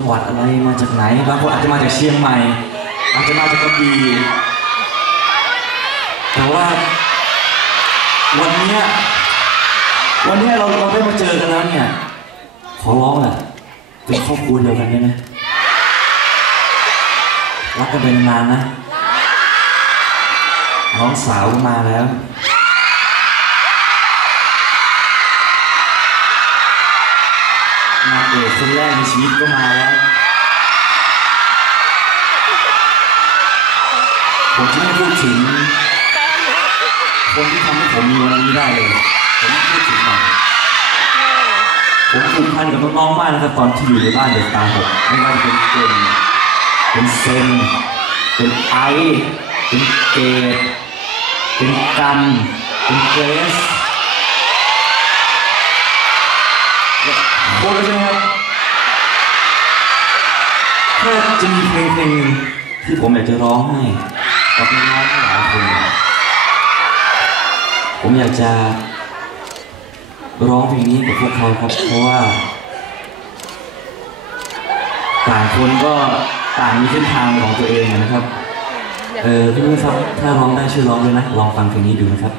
จังหวัดอะไรมาจากไหนบางคนอาจจะมาจากเชียงใหม่ อาจจะมาจากกระบี่แต่ว่าวันนี้วันนี้เราเราได้มาเจอกันแล้วเนี่ย ขอร้องแหละเป็นครอบครัวเดียวกันได้ไหมรักกันเป็นนานนะน้องสาวก็มาแล้ว นางเอกคนแรกในชีวิตก็มาแล้ว ผมจะไม่พูดถึง คนที่ทำให้ผมมีวันนี้ได้เลย ผมไม่พูดถึงหน่อยผมผูกพันกับน้องๆมากนะครับตอนที่อยู่ในบ้านเด็กตาหกไม่ว่าจะเป็นเก่งเป็นเซนเป็นไอเป็นเกดเป็นกันเป็นเกรสโคต ถ้าจะมีเพลงเพลงหนึ่งที่ผมอยากจะร้องให้กับน้องๆทั้งหลายคนผมอยากจะร้องเพลงนี้กับพวกเขาครับ เพราะว่า ต่างคนก็ต่างมีเส้นทางของตัวเองนะครับ เออพี่นุ้ยครับ ถ้าร้องได้ช่วยร้องด้วยนะ ลองฟังเพลงนี้ดูนะครับ